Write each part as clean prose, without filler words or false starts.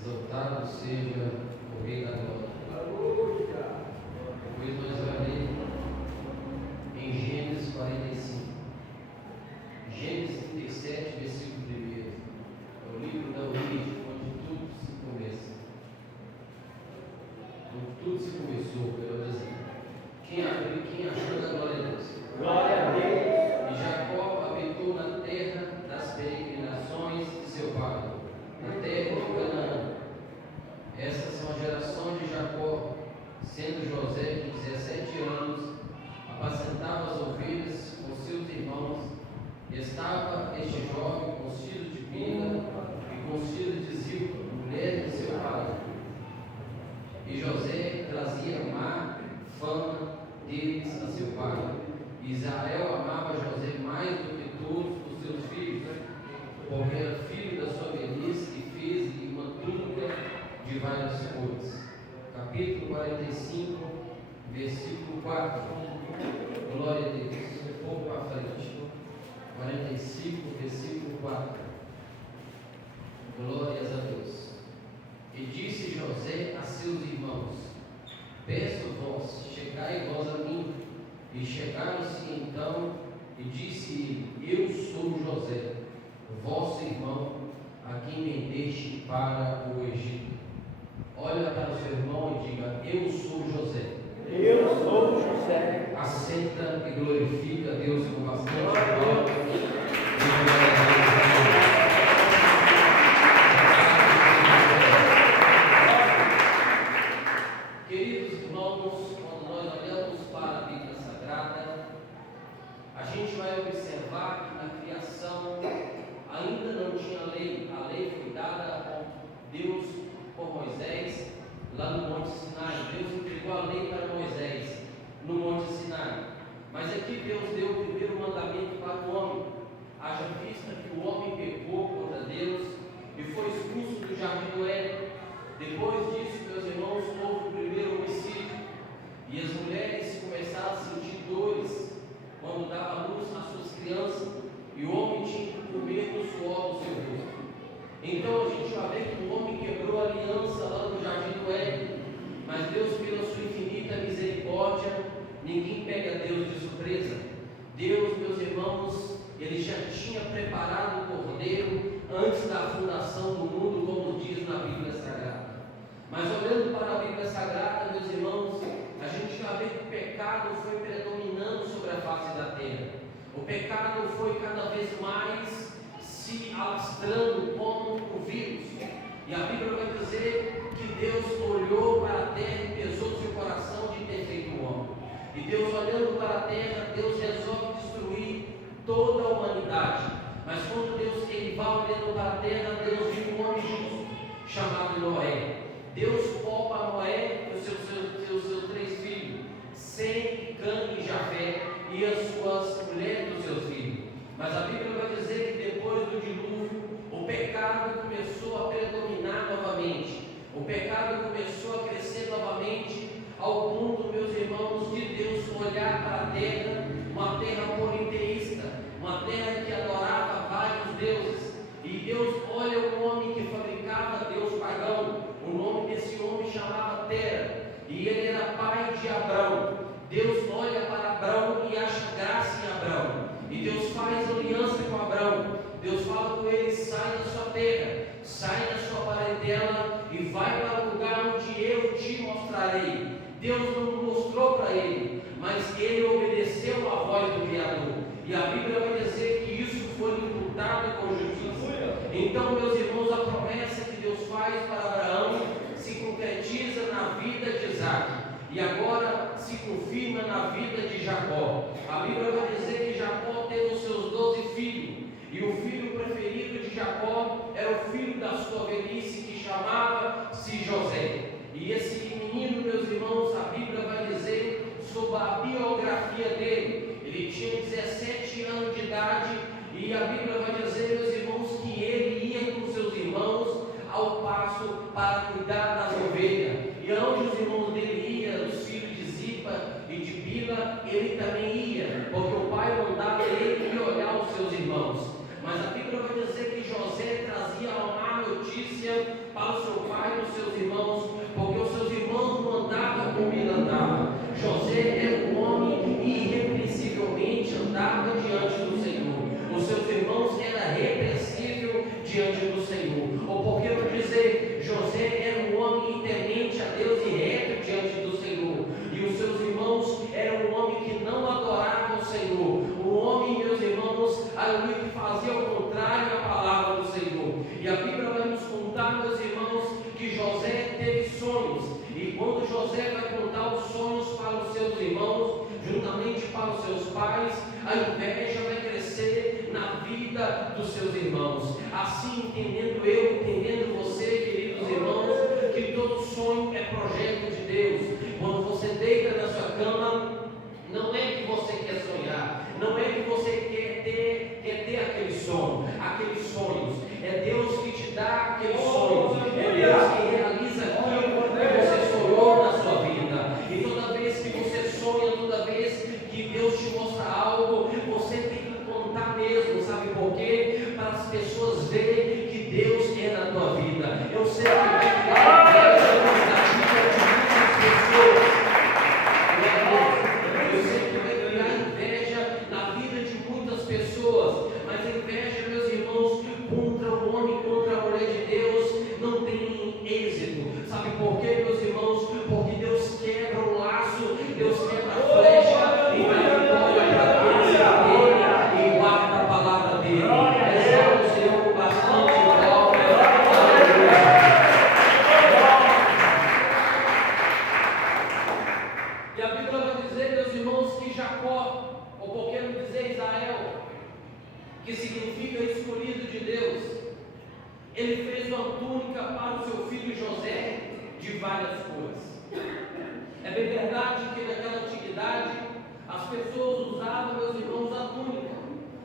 Exaltado seja o Rei da Glória. Depois nós vamos ler em Gênesis 45. Gênesis 37, versículo 1. É o livro da origem, onde tudo se começa. Onde tudo se começou, quero dizer. Quem achou da glória de Deus? Glória a Deus. E Jacó habitou na terra das peregrinações de seu pai, na terra de Canaã. Essas são as gerações de Jacó, sendo José de 17 anos, apacentava as ovelhas com seus irmãos. Estava este jovem com os filhos de Bila e com os filhos de Zilpa, mulher de seu pai. E José trazia má fama deles a seu pai. Israel amava José mais do que todos os seus filhos, porque era filho da sua velhice e fez-lhe uma túnica de várias cores. Capítulo 45, versículo 4. Glória a Deus. Um pouco para frente. 45, versículo 4. Glórias a Deus. E disse José a seus irmãos: Peço-vos, chegai vós a mim. E chegaram-se então, e disse ele: Eu sou José, vosso irmão, a quem vendeste para o Egito. Olha para o seu irmão e diga: Eu sou José. Eu sou José. Assenta e glorifica a Deus com bastante glória. Queridos irmãos, quando nós olhamos para a Bíblia Sagrada, a gente vai observar que na criação ainda não tinha lei. A lei foi dada por Deus, por Moisés, lá no Monte Sinai. Deus entregou a lei para Moisés no Monte Sinai. Mas aqui Deus deu o primeiro mandamento para o homem. Haja vista que o homem pecou contra Deus e foi expulso do jardim do Éden. Depois disso, meus irmãos, houve o primeiro homicídio. E as mulheres começaram a sentir dores quando dava luz às suas crianças. E o homem tinha que comer do suor do seu rosto. Então a gente vai ver que o homem quebrou a aliança lá no jardim do Éden. Mas Deus, pela sua infinita misericórdia, ninguém pega Deus de surpresa. Deus, meus irmãos, Ele já tinha preparado o cordeiro antes da fundação do mundo, como diz na Bíblia Sagrada. Mas olhando para a Bíblia Sagrada, meus irmãos, a gente já vê que o pecado foi predominando sobre a face da terra. O pecado foi cada vez mais se alastrando como um vírus. E a Bíblia vai dizer que Deus olhou para a terra e pesou seu coração de ter feito o homem. E Deus, olhando para a terra, Deus resolve destruir toda a humanidade. Mas quando Deus ele vai olhando para a terra, Deus viu um homem justo chamado Noé. Deus poupa Noé e os seus 3 filhos, Sem, Cã e Jafé, e as suas mulheres dos seus filhos. Mas a Bíblia vai dizer que depois do dilúvio, o pecado começou a predominar novamente. O pecado começou a crescer novamente, ao ponto, meus irmãos, de Deus olhar para a terra, uma terra politeísta, uma terra que adorava vários deuses. E Deus olha o homem que fabricava Deus pagão. O nome desse homem chamava Tera, e ele era pai de Abrão. Deus olha para Abrão e acha graça em Abrão, e Deus faz aliança com Abrão. Deus fala com ele: sai da sua terra, sai da sua parentela e vai para o lugar onde eu te mostrarei. Deus não mostrou para ele, mas ele obedeceu à voz do Criador. E a Bíblia vai dizer que isso foi imputado com justiça. Então, meus irmãos, a promessa que Deus faz para Abraão se concretiza na vida de Isaac, e agora se confirma na vida de Jacó. A Bíblia vai dizer que Jacó teve os seus 12 filhos, e o filho preferido de Jacó era o filho da sua velhice, que chamava-se José. E esse menino, meus irmãos, a Bíblia vai dizer sobre a biografia dele. Ele tinha 17 anos de idade, e a Bíblia vai dizer, meus irmãos, que ele ia com seus irmãos ao pasto para cuidar das ovelhas. E onde os irmãos dele iam, os filhos de Zipa e de Bila, ele também ia, porque o pai mandava ele ir olhar os seus irmãos. Mas a Bíblia vai dizer que José trazia uma má notícia para o seu pai e os seus irmãos, porque os seus irmãos não andavam como ele andava. José era um homem e irrepreensivelmente andava diante do Senhor. Os seus irmãos eram repreensíveis diante do Senhor. Ou por que não dizer, José era um homem temente a Deus e reto diante do Senhor. E os seus irmãos eram um homem que não adorava o Senhor. Um homem, meus irmãos, aleluia, que fazia o contrário à palavra do Senhor. E a Bíblia vai nos contar, meus irmãos, que José teve sonhos. E quando José vai contar os sonhos para os seus irmãos, juntamente para os seus pais, a inveja vai crescer na vida dos seus irmãos. Assim, entendendo eu, entendendo você, queridos irmãos, que todo sonho é projeto de Deus. Quando você deita na sua cama, não é que você quer sonhar, não é que você quer ter aquele sonho, aqueles sonhos. É Deus que te dá aqueles sonhos, é Deus que realiza aquilo que você sonhou na sua vida. E toda vez que você sonha, toda vez que Deus te mostra algo, você tem que contar mesmo, sabe por quê? Para as pessoas verem que Deus é na tua vida. Eu sei que vai criar inveja na vida de muitas pessoas. Eu sei que vai criar inveja na vida de muitas pessoas, mas a inveja, meus irmãos, contra o homem, contra a mulher de Deus, não tem êxito. Sabe por quê, meus irmãos? Porque Deus quebra o laço, Deus quebra a flecha e dá vitória para aqueles que dele e guarda a palavra dele. Exalta o Senhor com bastante glória. E a Bíblia vai dizer, meus irmãos, que Jacó, ou por que não dizer Israel, que significa escolhido de Deus, ele fez uma túnica para o seu filho José de várias cores. É bem verdade que naquela antiguidade as pessoas usavam, meus irmãos, a túnica,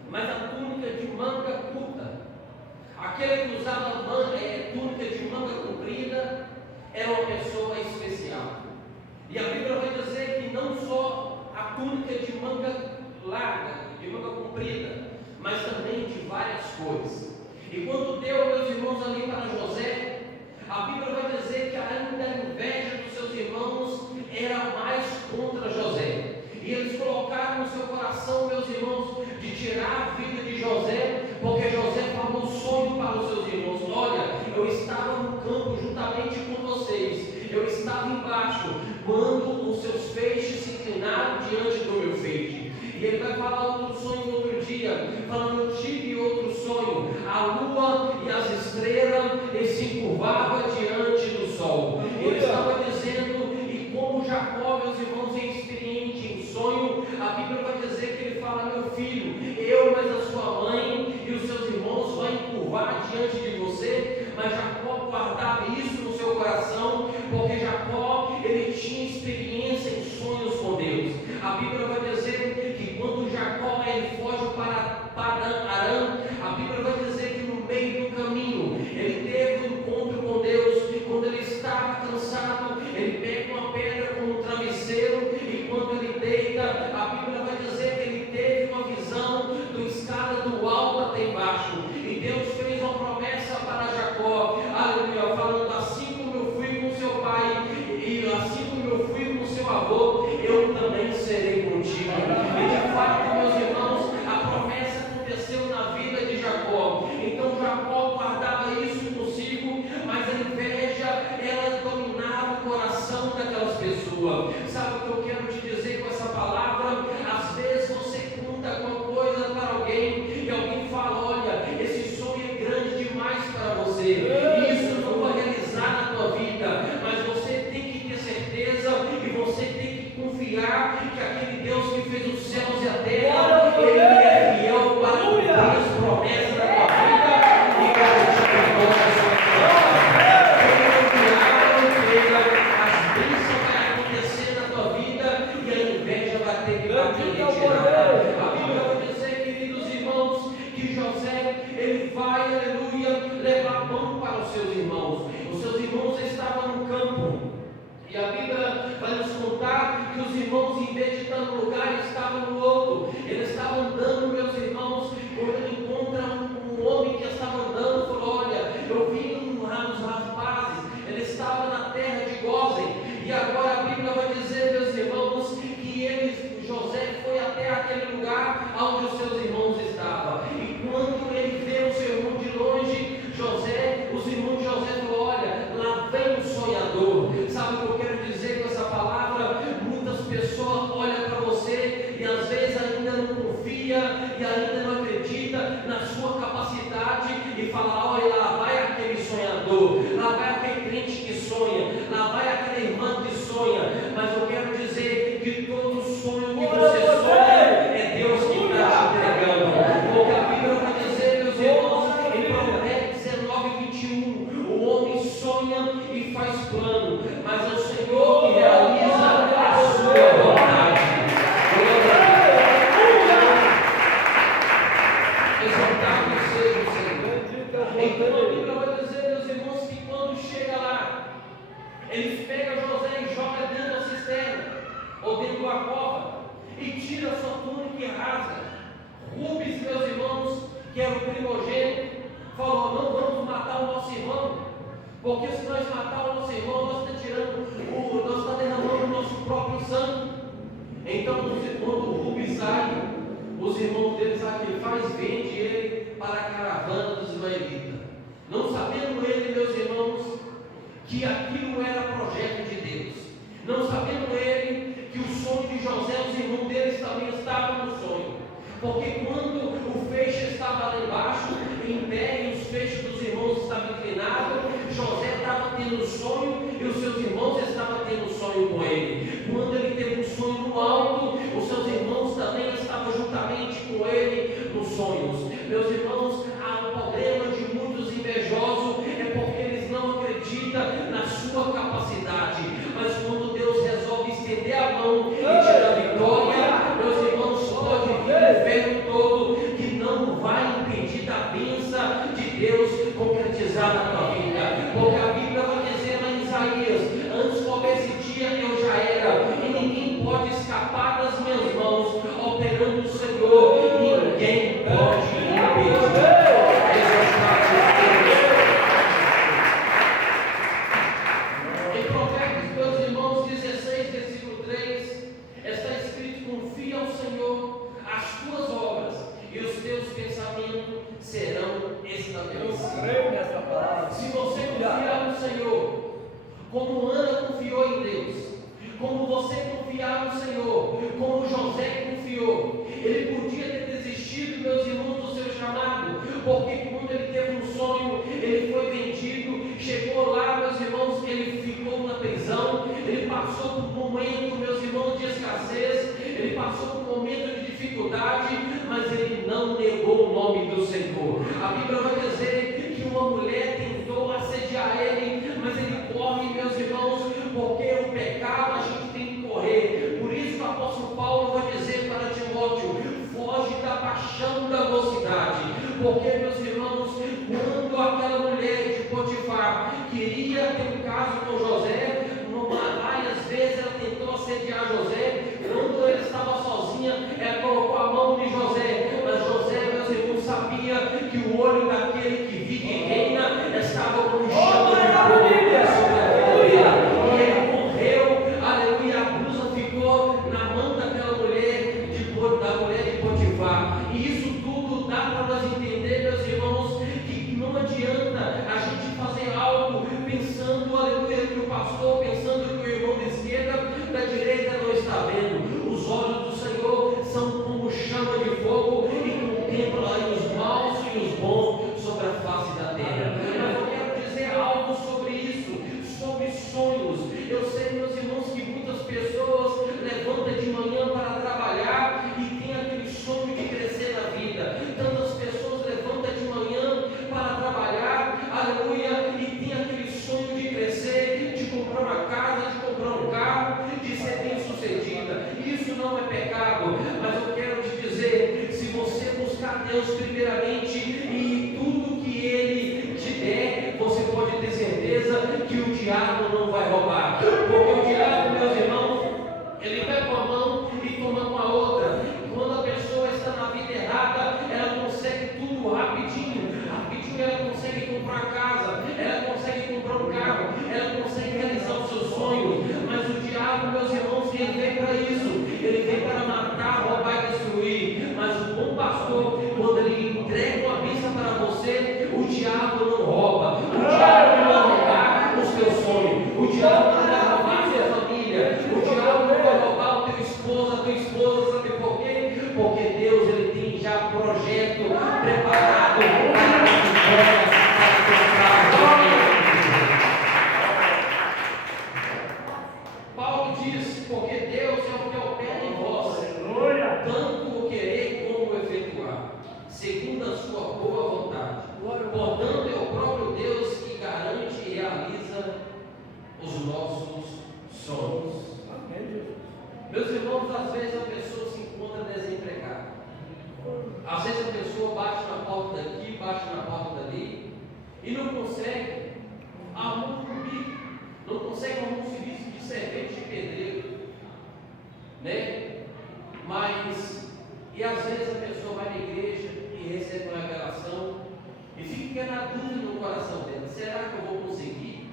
mas a túnica de manga curta. Aquele que usava túnica de manga comprida era uma pessoa especial. E a Bíblia vai dizer que não só a túnica de manga larga, de manga comprida, mas também de várias cores. E quando deu, meus irmãos, ali para José, a Bíblia vai dizer que ainda a inveja dos seus irmãos era mais contra José. E eles colocaram no seu coração, meus irmãos, de tirar a vida de José, porque José falou um sonho para os seus irmãos: olha, eu estava no campo juntamente com vocês, eu estava embaixo, quando os seus feixes se inclinaram diante do meu feixe. E ele vai falar outro sonho outro dia, falando: eu tive outro sonho, a lua e as estrelas se encurvavam diante do sol. Ele estava dizendo, e como Jacó, meus irmãos, é experiente em sonho, a Bíblia vai dizer que ele fala: meu filho, eu, mas a sua mãe e os seus irmãos vão encurvar diante de você. Mas Jacó guardava isso no seu coração, porque Jacó, ele tinha experiência em sonhos com Deus. A Bíblia vai dizer que quando Jacó ele foge para Arã, a Bíblia vai dizer que no meio do caminho ele teve um encontro com Deus. E quando ele estava cansado, ele pega uma pedra como um travesseiro, e quando ele deita, a Bíblia vai dizer que ele teve uma visão do escada do alto até embaixo. E Deus fez uma promessa para Jacó, aleluia, falando: assim como eu fui com seu pai, e assim como eu fui com seu avô, eu também serei contigo. E de fato, meus irmãos, a promessa aconteceu na vida de Jacó. Então Jacó guardava isso consigo, mas a inveja, ela dominava o coração daquelas pessoas. Sabe o que eu quero te dizer com essa palavra? Às vezes você conta alguma coisa para alguém e alguém fala: olha, esse sonho é grande demais para você, e isso não vai realizar na tua vida. Mas você tem que ter certeza e você tem que confiar que aquele Deus que fez os céus e a terra, ele é fiel para cumprir as promessas da tua vida e garantir a nossa sua vida. As bênçãos vão acontecer na tua vida e a inveja vai ter que bater e tirar. A Bíblia vai dizer, queridos irmãos, que José, ele vai, aleluia, levar pão para os seus irmãos. Os seus irmãos estavam no campo. E a Bíblia vai nos contar que os irmãos, em vez de estar no lugar, estavam no outro. Eles estavam andando, meus irmãos, quando ele encontra um homem que estava andando, falou: olha, eu vi uns rapazes sonhador, lá vai aquele crente que sonha, lá vai aquela irmã que sonha, mas eu quero dizer que todo sonho que você sonha é Deus que está te entregando, porque a Bíblia vai dizer, meus irmãos, em Provérbios 19:21, o homem sonha e faz plano, mas é o Senhor que realiza a sua vontade. Exaltado seja o Senhor. Então a Bíblia vai dizer, meus irmãos, que quando chega lá, eles pegam José e jogam dentro da cisterna, ou dentro da cova, e tira a sua túnica e rasga. Rubens, meus irmãos, que era o primogênito, falou: não vamos matar o nosso irmão, porque se nós matar o nosso irmão, nós estamos derramando o nosso próprio sangue. Então, quando o Rubens sai, os irmãos dele sabem que ele faz, vende ele para a caravana dos ismaelitas, não sabendo ele, meus irmãos, que aquilo era projeto de Deus, não sabendo ele que o sonho de José, os irmãos deles também estavam no sonho, porque quando o feixe estava lá embaixo, em pé, e os feixes dos irmãos estavam inclinados, José estava tendo sonho e os seus irmãos estavam tendo sonho com ele. Quando ele teve um sonho no alto, os seus irmãos também estavam juntamente com ele nos sonhos. Meus irmãos, há um problema de muitos invejosos, é porque eles não acreditam na sua capacidade, mas quando Deus resolve estender a mão e te dar vitória, meus irmãos, pode vir o inferno todo, que não vai impedir da bênção de Deus concretizar na tua vida, porque a Bíblia vai dizer lá em Isaías: antes como esse dia eu já era, e ninguém pode escapar das minhas mãos, operando o Senhor, ninguém pode impedir. Em Provérbios, meus irmãos, 16, versículo 3, está escrito: confia ao Senhor as tuas obras, e os teus pensamentos serão estabelecidos. Se você confiar no Senhor, como Ana confiou em Deus, como você confiar no Senhor, como José confiou, ele podia ter desistido, meus irmãos, do seu chamado, porque quando ele teve um sonho, ele foi vendido, chegou lá, meus irmãos, ele ficou na prisão, ele passou por um momento, meus irmãos, de escassez, ele passou por um momento de dificuldade, mas ele não negou o nome do Senhor. A Bíblia vai dizer que uma mulher tentou assediar ele, mas ele corre, meus irmãos, porque o pecado a gente tem que correr. Por isso que o apóstolo Paulo vai dizer para Timóteo: foge da paixão da mocidade, porque, meus irmãos, quando aquela mulher de Potifar queria ter um caso com José, várias vezes ela tentou assediar José. Quando ele estava sozinha, ela colocou a mão de José, mas José, meus irmãos, sabia que o olho daquele que vive e reina estava com um chama de fogo sobre a vida, e ele correu, aleluia, a blusa ficou na mão daquela mulher, da mulher de Potifar. E isso tudo dá para nós entender, meus irmãos, que não adianta a gente fazer algo pensando, aleluia, que o pastor, pensando que o irmão da esquerda, da direita não está vendo. Os olhos do Senhor são como chama de fogo e contemplam os maus e os bons sobre a face da terra. Mas eu quero dizer algo sobre isso, sobre sonhos. Eu sei, meus irmãos, que muitas pessoas levantam de manhã para trabalhar e tem aquele sonho de crescer na vida. Tantas pessoas levantam de manhã para trabalhar, aleluia, e tem aquele sonho de crescer, de comprar uma casa, de comprar um carro, de ser bem sucedida. Isso não é pecado, mas eu quero te dizer: se você buscar Deus primeiramente e tudo que Ele te der, você pode ter certeza que o diabo não vai roubar, porque o diabo, meus irmãos, ele pega com a mão e toma com a outra. Quando a pessoa está na vida errada, ela consegue tudo rapidinho, ela consegue comprar casa, ela consegue comprar um carro, ela consegue realizar os seus sonhos. Mas o diabo, meus irmãos, ele vem para isso, ele vem para matar, roubar e destruir. Mas o bom pastor, quando ele entrega uma bênção para você, o diabo não rouba, o diabo não vai roubar os teus sonhos, o diabo não vai roubar fica na dúvida no coração dela: será que eu vou conseguir?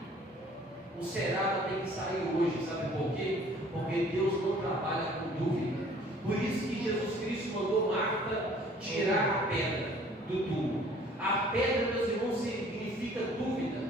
O será vai ter que sair hoje, sabe por quê? Porque Deus não trabalha com dúvida. Por isso que Jesus Cristo mandou Marta tirar a pedra do túmulo. A pedra, meus irmãos, significa dúvida.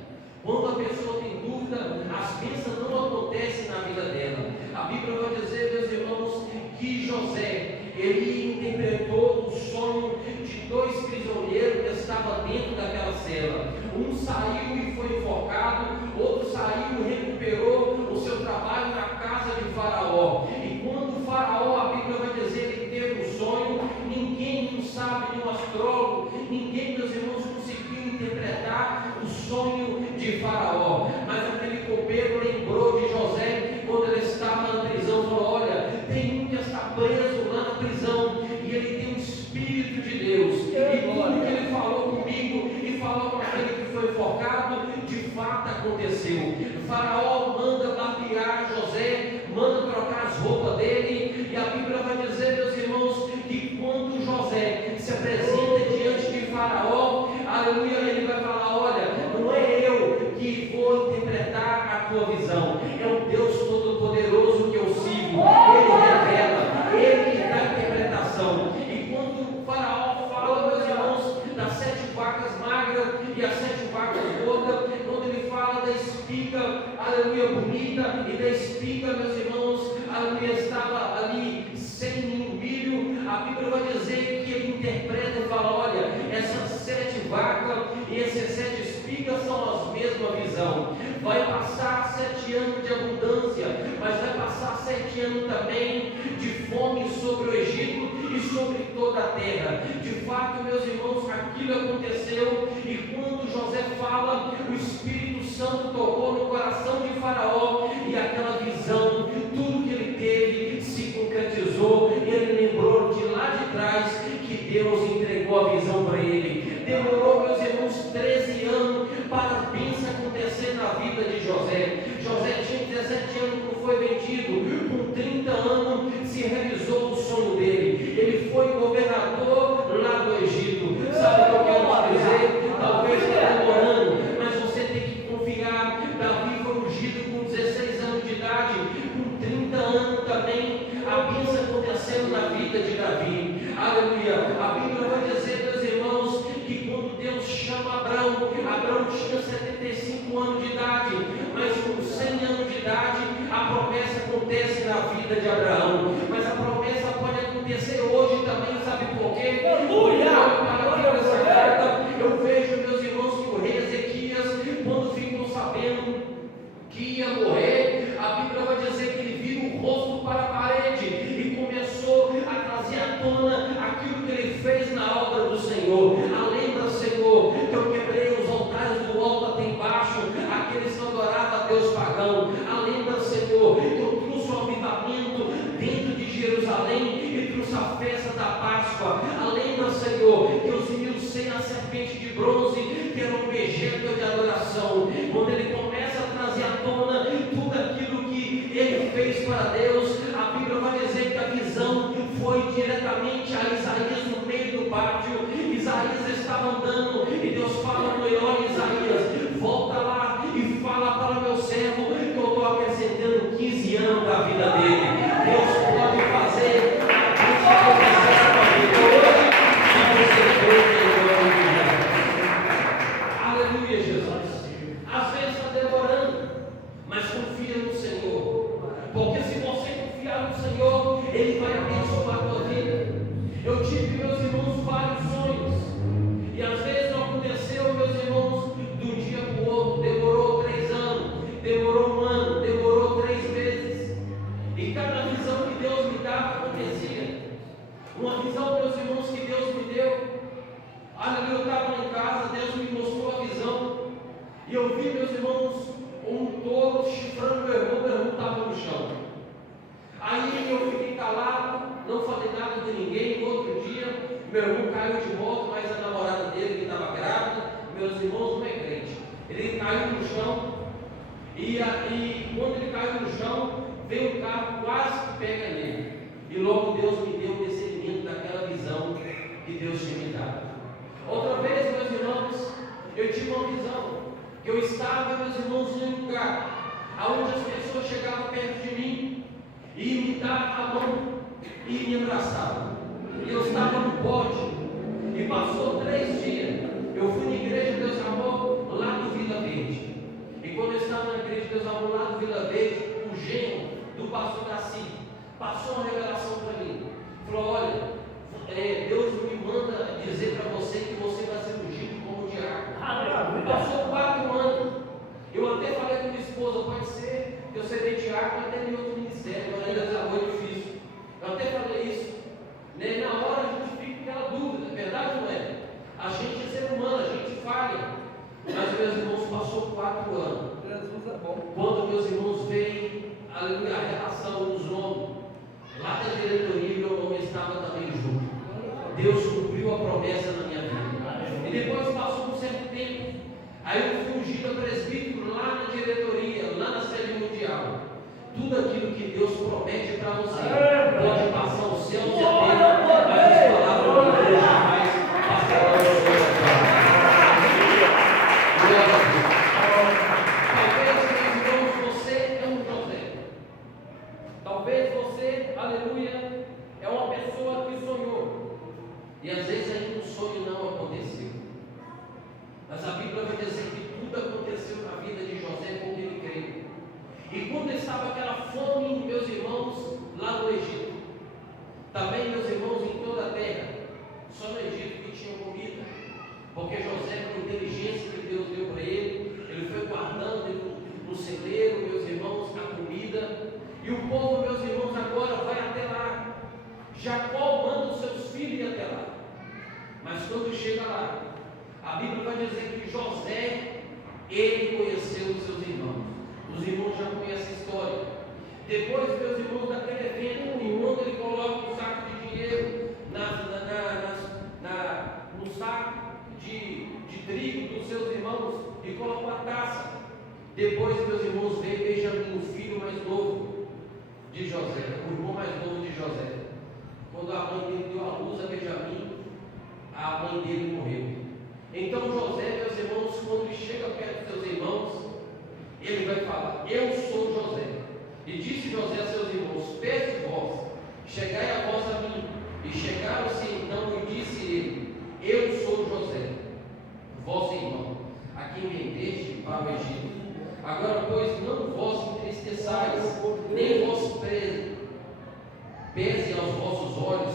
Quando a pessoa tem dúvida, as bênçãos não acontecem na vida dela. A Bíblia vai dizer, meus irmãos, que José, ele interpretou o sonho de 2 prisioneiros que estavam dentro daquela cela. Um saiu e foi enforcado, outro saiu e recuperou o seu trabalho na casa de Faraó. E quando o Faraó, a Bíblia vai dizer, ele teve um sonho, ninguém não sabe, nenhum astrólogo, ninguém, meus irmãos, conseguiu interpretar o sonho de Faraó. Mas aquele copeiro lembrou de José quando ele estava na prisão, falou: olha, tem um que está preso lá na prisão e ele tem o Espírito de Deus, e tudo que ele falou comigo e falou com aquele que foi enforcado, de fato aconteceu. O Faraó manda barbear José, manda trocar as roupas dele, e a Bíblia vai dizer, meus irmãos, que quando José se apresenta diante de Faraó, aleluia, ele vai falar: olha, não é eu que vou interpretar a tua visão, é o Deus Todo-Poderoso que eu sigo, ele revela, ele que dá interpretação. E quando o Faraó fala, meus irmãos, das 7 vacas magras e as 7 vacas gordas, quando ele fala da espiga, aleluia, bonita, e da espiga, meus irmãos, aleluia, estava ali sem nenhum milho, a Bíblia vai dizer que ele interpreta e fala: olha, essas 7 vacas e essas 7 espigas são as mesmas visão. Vai passar 7 anos de abundância, mas vai passar 7 anos também de fome sobre o Egito e sobre toda a terra. De fato, meus irmãos, aquilo aconteceu, e quando José fala, o Espírito Santo tocou no coração de Faraó, e aquela visão, tudo que ele teve se concretizou. Ele lembrou de lá de trás que Deus entregou a visão para ele. Demorou, meus irmãos, 13 anos para a bênção acontecer na vida de José. José tinha 17 anos quando foi vendido, com 30 anos se realizou o sonho dele. Ele foi governador lá do Egito. Sabe o que eu quero dizer? Talvez está demorando, mas você tem que confiar. Davi foi ungido com 16 anos de idade, com 30 anos também a bênção acontecendo na vida de Davi. Aleluia. A Bíblia vai dizer, meus irmãos, que quando Deus chama Abraão tinha 75 anos de idade, mas com 100 anos de idade a promessa acontece na vida de Abraão. Mas a promessa pode acontecer hoje também, sabe por quê? Eu vejo, meus irmãos, que o rei Ezequias, quando ficou sabendo que ia morrer, a Bíblia vai dizer que ele vira o rosto para a parede e começou a trazer à tona aquilo que ele fez na obra do Senhor. Lembra, Senhor, que eu quebrei os altares do alto até embaixo, aqueles que adoravam a Deus pagão. Lembra, Senhor, que eu trouxe um avivamento dentro de Jerusalém e trouxe a festa da Páscoa. Lembra, Senhor, que eu esmiucei a serpente de bronze, que era um objeto de adoração. Quando ele começa a trazer à tona tudo aquilo que ele fez para Deus, a Bíblia vai dizer que a visão foi diretamente a Isaías no meio do pátio. Isaías estava andando e Deus fala com ele: olha, Isaías, volta lá e fala para o meu servo que eu estou acrescentando 15 anos da vida dele. Deus pode fazer a vida hoje, se você crê em nome de Jesus. Aleluia, Jesus. Às vezes está demorando, mas confia no Senhor, porque se você confiar no Senhor, Ele vai abençoar a tua vida. Eu tive, meus irmãos, vários sonhos, e às vezes não aconteceu, meus irmãos, de um dia para o outro. Demorou 3 anos, demorou 1 ano, demorou 3 meses, e cada visão que Deus me dava acontecia. Uma visão, meus irmãos, que Deus me deu, aleluia, eu estava lá em casa, Deus me mostrou a visão, e eu vi, meus irmãos, um touro chifrando meu irmão estava no chão. Aí eu fiquei calado, não falei nada de ninguém. No outro dia, meu irmão caiu de moto, mas a namorada dele, que estava grávida, meus irmãos, não é crente. Ele caiu no chão, e quando ele caiu no chão, veio um carro quase que pega nele. E logo Deus me deu o discernimento daquela visão que Deus tinha me dado. Outra vez, meus irmãos, eu tive uma visão, que eu estava, meus irmãos, em um lugar onde as pessoas chegavam perto de mim e me davam a mão e me abraçavam. E eu estava no pódio, e passou 3 dias. Eu fui na igreja de Deus Amor, lá do Vila Verde. E quando eu estava na igreja de Deus Amor, lá do Vila Verde, o genro do pastor Daci passou uma revelação para mim. Falou: olha, Deus me manda dizer para você que você vai ser ungido como diácono. Passou 4 anos. Eu até falei com minha esposa: pode ser que eu serei diácono até em outro ministério, mas ainda está muito difícil. Eu até falei isso. Na hora a gente fica com aquela dúvida, é verdade ou não é? A gente é ser humano, a gente falha. Mas meus irmãos, passou 4 anos. Jesus é bom. Quando meus irmãos veem a relação dos nomes, lá da diretoria, meu nome estava também junto. Deus cumpriu a promessa na minha vida. E depois passou um certo tempo. Aí eu fui ungido a presbítero lá na diretoria, lá na sede mundial. Tudo aquilo que Deus promete para você pode passar o céu e a terra, mas as palavras de Deus jamais passarão o céu. Glória a Deus. Talvez, meus irmãos, você é um José. Talvez você, aleluia, é uma pessoa que sonhou. E às vezes ainda o sonho não aconteceu. Mas a Bíblia vai dizer que tudo aconteceu na vida de José porque ele creu. E quando estava aquela fome, meus irmãos, lá no Egito, também, meus irmãos, em toda a terra, só no Egito que tinha comida, porque José, com a inteligência que Deus deu para ele foi guardando no celeiro, meus irmãos, a comida. E o povo, meus irmãos, agora vai até lá. Jacó manda os seus filhos ir até lá. Mas quando chega lá, a Bíblia vai dizer que José, ele conheceu os seus irmãos. Os irmãos já conhecem a história. Depois, meus irmãos, daquele evento, quando ele coloca um saco de dinheiro no saco de trigo dos seus irmãos e coloca uma taça. Depois, meus irmãos, veio Benjamim, o filho mais novo de José, o irmão mais novo de José. Quando a mãe dele deu a luz a Benjamim, a mãe dele morreu. Então José, meus irmãos, quando ele chega perto dos seus irmãos, ele vai falar: eu sou José. E disse José a seus irmãos: pede vós, chegai a vós a mim. E chegaram-se então e disse ele: eu sou José, vosso irmão, a quem vendeste para o Egito. Agora, pois, não vos entristeçais, nem vos pese aos vossos olhos,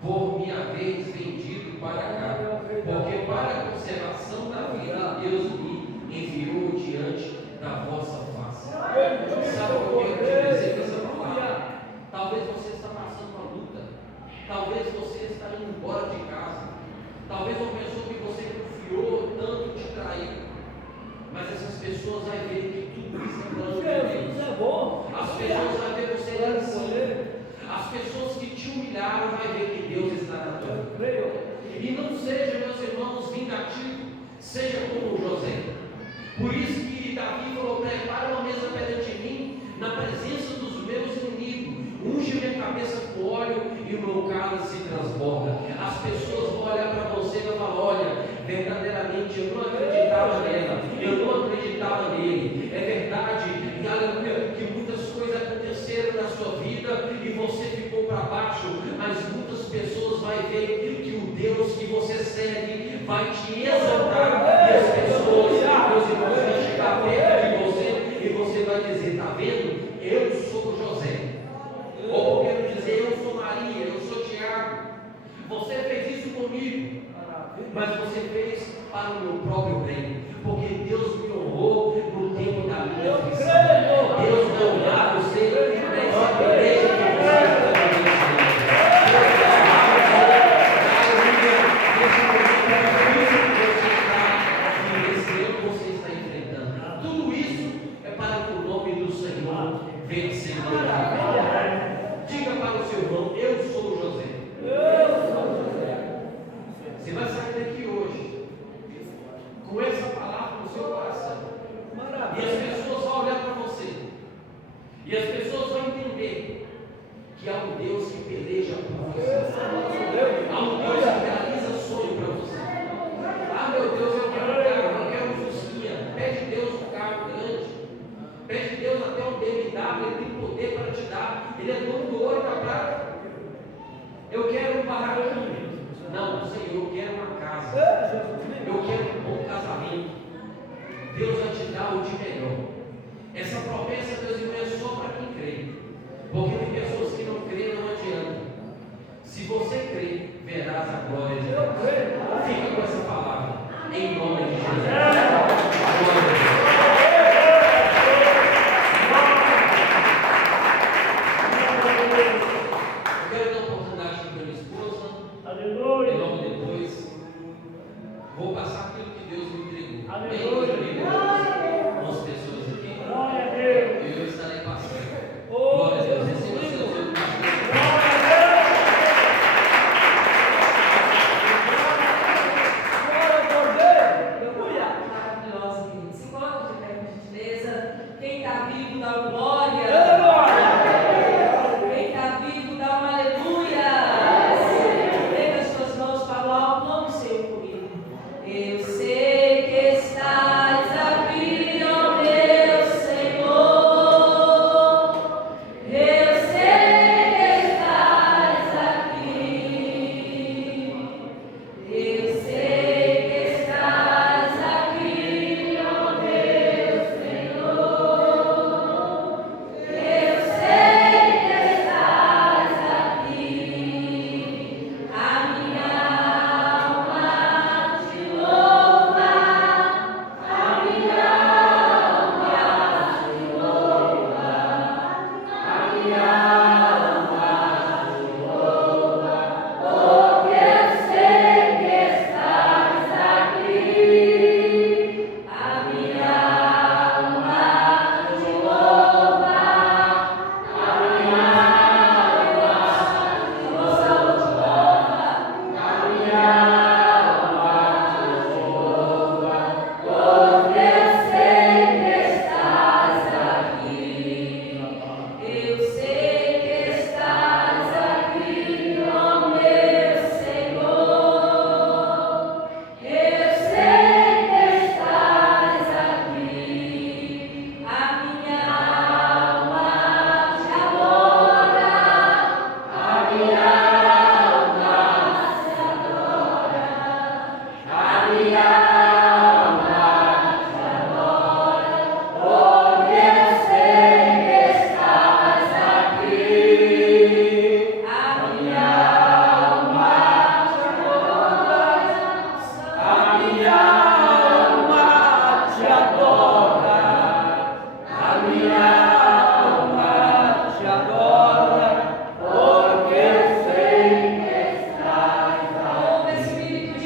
por me haveres vendido para cá, porque para a conservação da vida Deus me enviou diante da vossa face. Sabe o que eu quero te dizer com essa palavra? Talvez você está passando uma luta, talvez você está indo embora de casa, talvez uma pessoa que você confiou tanto te traiu, mas essas pessoas vão ver que tudo isso é plano de Deus. As pessoas vão ver você lá em cima. As pessoas que te humilharam vão ver que Deus está na tua vida. E não seja, meus irmãos, vingativo, seja como José. Por isso que Davi falou: prepara uma mesa perante mim, na presença dos meus inimigos, unge minha cabeça com óleo e o meu cálice se transborda. As pessoas vão olhar para você e vão falar: olha, verdadeiramente eu não acreditava nela, eu não acreditava nele. É verdade, e aleluia, que muitas coisas aconteceram na sua vida e você ficou para baixo, mas muitas pessoas vão ver que o Deus que você serve vai te exaltar, e as pessoas, meus irmãos, vão chegar perto de você e você vai dizer: está vendo? Eu sou José. Ou eu quero dizer: eu sou Maria, eu sou Tiago. Você fez isso comigo, mas você fez para o meu próprio bem, porque Deus me honrou no tempo da minha aflição. Deus vai honrar você nessa igreja que você está conhecendo. Você está enfrentando. Tudo isso é para que o nome do Senhor venha ser glorificado. Diga para o seu irmão: eu sou José. Você vai sair daqui hoje com essa palavra no seu coração. E as pessoas vão olhar para você. E as pessoas vão entender que há um Deus que peleja por você. Há um Deus que realiza sonho para você. Ah, meu Deus, eu quero Pede Deus até um BMW, Ele tem poder para te dar. Ele é dono do ouro e da prata. Eu quero um barraquinho. Não, Senhor, eu quero uma casa. Eu quero um bom casamento. Deus vai te dar o de melhor. Essa promessa, Deus irmãos, é só para quem crê. Porque tem pessoas que não creem, não adianta. Se você crê, verás a glória de Deus. Fica com essa palavra. Em nome de Jesus. Glória a Deus. Eu quero dar uma oportunidade para minha esposa. Aleluia. E logo depois vou passar aquilo que Deus me entregou. Aleluia. Com as pessoas aqui. Glória a Deus. E eu estarei passando. Glória a Deus. Receba o seu Deus. Maravilhosa, queridos. Se coloca de pé, por gentileza. Quem está vivo, dá uma glória. Quem está vivo, dá uma aleluia. Levanta as suas mãos para o alto, não sei comigo. Eu sei que estás aqui, ó meu Senhor. Eu sei que estás aqui. Eu sei que estás aqui, ó meu Senhor. Eu sei que estás aqui. A minha alma te louva. A minha alma te louva. A minha alma te louva. Porque eu sei que estás aqui. A minha alma te louva. A minha alma te louva. A minha alma te louva. Porque eu sei que estás aqui. Eu sei que estás aqui, ó meu Senhor. Eu sei que estás aqui. A minha alma te adora. A minha alma te adora. A minha alma te adora. Porque eu sei que estás aqui. A minha alma te adora. A minha alma te adora. A minha